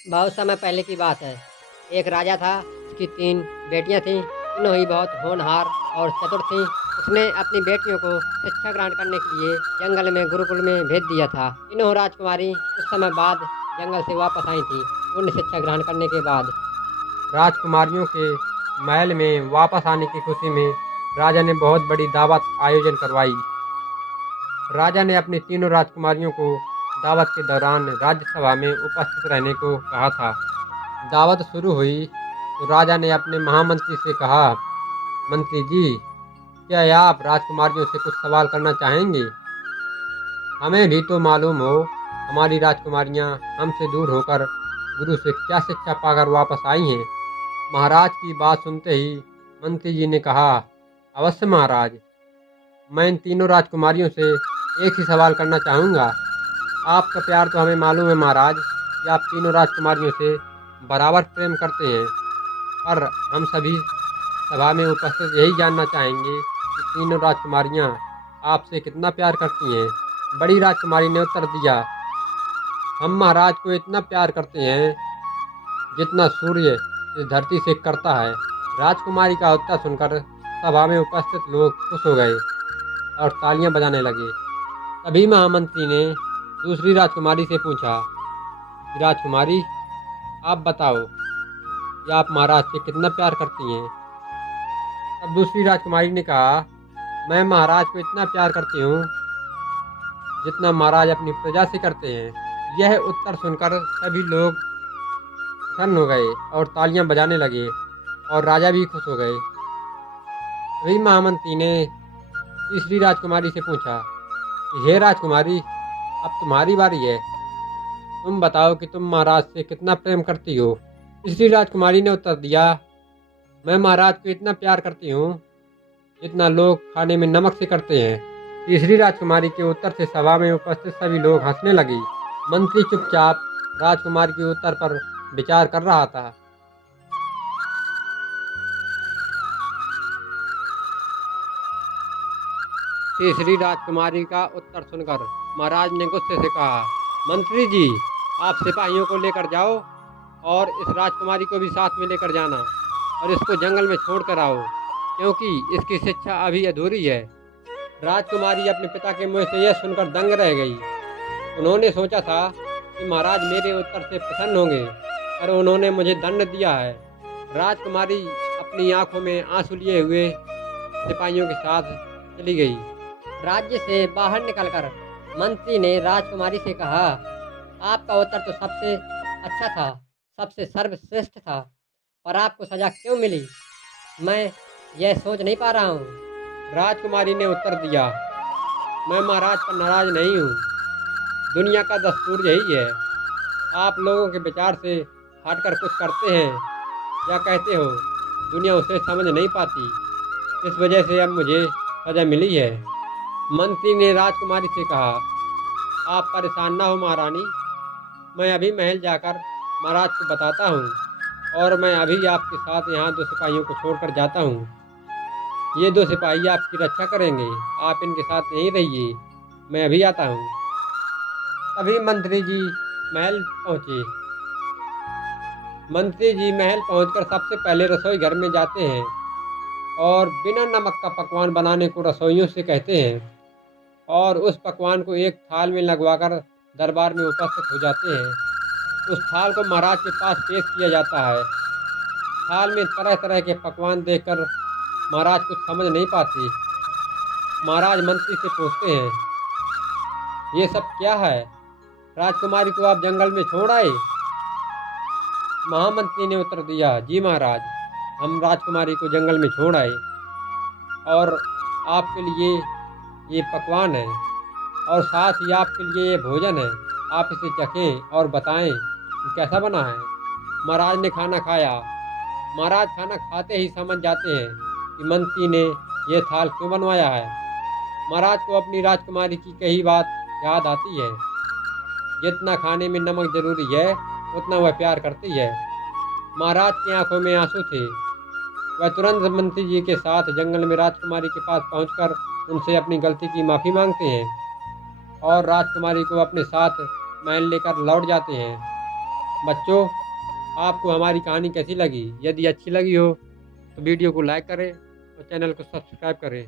बहुत समय पहले की बात है। एक राजा था, उसकी 3 बेटियाँ थीं। तीनों ही बहुत होनहार और चतुर थीं। उसने अपनी बेटियों को शिक्षा ग्रहण करने के लिए जंगल में गुरुकुल में भेज दिया था। तीनों राजकुमारी कुछ समय बाद जंगल से वापस आई थीं, पूर्ण शिक्षा ग्रहण करने के बाद। राजकुमारियों के महल में वापस आने की खुशी में राजा ने बहुत बड़ी दावत आयोजन करवाई। राजा ने अपनी तीनों राजकुमारियों को दावत के दौरान राज्यसभा में उपस्थित रहने को कहा था। दावत शुरू हुई तो राजा ने अपने महामंत्री से कहा, मंत्री जी, क्या आप राजकुमारियों से कुछ सवाल करना चाहेंगे? हमें भी तो मालूम हो हमारी राजकुमारियां हमसे दूर होकर गुरु से क्या शिक्षा पाकर वापस आई हैं। महाराज की बात सुनते ही मंत्री जी ने कहा, अवश्य महाराज, मैं इन तीनों राजकुमारियों से एक ही सवाल करना चाहूँगा। आपका प्यार तो हमें मालूम है महाराज कि आप तीनों राजकुमारियों से बराबर प्रेम करते हैं, पर हम सभी सभा में उपस्थित यही जानना चाहेंगे कि तीनों राजकुमारियां आपसे कितना प्यार करती हैं। बड़ी राजकुमारी ने उत्तर दिया, हम महाराज को इतना प्यार करते हैं जितना सूर्य इस धरती से करता है। राजकुमारी का उत्तर सुनकर सभा में उपस्थित लोग खुश हो गए और तालियां बजाने लगे। तभी महामंत्री ने दूसरी राजकुमारी से पूछा कि राजकुमारी, आप बताओ कि आप महाराज से कितना प्यार करती हैं। तब दूसरी राजकुमारी ने कहा, मैं महाराज को इतना प्यार करती हूँ जितना महाराज अपनी प्रजा से करते हैं। यह उत्तर सुनकर सभी लोग प्रसन्न हो गए और तालियां बजाने लगे और राजा भी खुश हो गए। तभी महामंत्री ने तीसरी राजकुमारी से पूछा कि हे राजकुमारी, अब तुम्हारी बारी है, तुम बताओ कि तुम महाराज से कितना प्रेम करती हो। तीसरी राजकुमारी ने उत्तर दिया, मैं महाराज को इतना प्यार करती हूँ जितना लोग खाने में नमक से करते हैं। तीसरी राजकुमारी के उत्तर से सभा में उपस्थित सभी लोग हंसने लगे। मंत्री चुपचाप राजकुमारी के उत्तर पर विचार कर रहा था। तीसरी राजकुमारी का उत्तर सुनकर महाराज ने गुस्से से कहा, मंत्री जी, आप सिपाहियों को लेकर जाओ और इस राजकुमारी को भी साथ में लेकर जाना और इसको जंगल में छोड़ कर आओ, क्योंकि इसकी शिक्षा अभी अधूरी है। राजकुमारी अपने पिता के मुंह से यह सुनकर दंग रह गई। उन्होंने सोचा था कि महाराज मेरे उत्तर से प्रसन्न होंगे, पर उन्होंने मुझे दंड दिया है। राजकुमारी अपनी आंखों में आंसू लिए हुए सिपाहियों के साथ चली गई। राज्य से बाहर निकलकर मंत्री ने राजकुमारी से कहा, आपका उत्तर तो सबसे अच्छा था, सबसे सर्वश्रेष्ठ था, पर आपको सजा क्यों मिली? मैं यह सोच नहीं पा रहा हूँ। राजकुमारी ने उत्तर दिया, मैं महाराज पर नाराज नहीं हूँ। दुनिया का दस्तूर यही है। आप लोगों के विचार से हटकर कुछ करते हैं या कहते हो, दुनिया उसे समझ नहीं पाती। इस वजह से अब मुझे सजा मिली है। मंत्री ने राजकुमारी से कहा, आप परेशान ना हो महारानी, मैं अभी महल जाकर महाराज को बताता हूँ और मैं अभी आपके साथ यहाँ 2 सिपाहियों को छोड़कर जाता हूँ। ये 2 सिपाही आपकी रक्षा करेंगे, आप इनके साथ यहीं रहिए, मैं अभी आता हूँ। तभी मंत्री जी महल पहुँचे। मंत्री जी महल पहुंचकर सबसे पहले रसोई घर में जाते हैं और बिना नमक का पकवान बनाने को रसोइयों से कहते हैं और उस पकवान को एक थाल में लगवाकर दरबार में उपस्थित हो जाते हैं। उस थाल को महाराज के पास पेश किया जाता है। थाल में तरह तरह के पकवान देखकर महाराज कुछ समझ नहीं पाते। महाराज मंत्री से पूछते हैं, ये सब क्या है? राजकुमारी को आप जंगल में छोड़ आए? महामंत्री ने उत्तर दिया, जी महाराज, हम राजकुमारी को जंगल में छोड़ आए और आपके लिए ये पकवान है और साथ ही आपके लिए ये भोजन है। आप इसे चखें और बताएं कि कैसा बना है। महाराज ने खाना खाया। महाराज खाना खाते ही समझ जाते हैं कि मंत्री ने यह थाल क्यों बनवाया है। महाराज को अपनी राजकुमारी की कही बात याद आती है। जितना खाने में नमक जरूरी है उतना वह प्यार करती है। महाराज की आंखों में आंसू थे। वह तुरंत मंत्री जी के साथ जंगल में राजकुमारी के पास पहुंचकर उनसे अपनी गलती की माफ़ी मांगते हैं और राजकुमारी को अपने साथ महल लेकर लौट जाते हैं। बच्चों, आपको हमारी कहानी कैसी लगी? यदि अच्छी लगी हो तो वीडियो को लाइक करें और चैनल को सब्सक्राइब करें।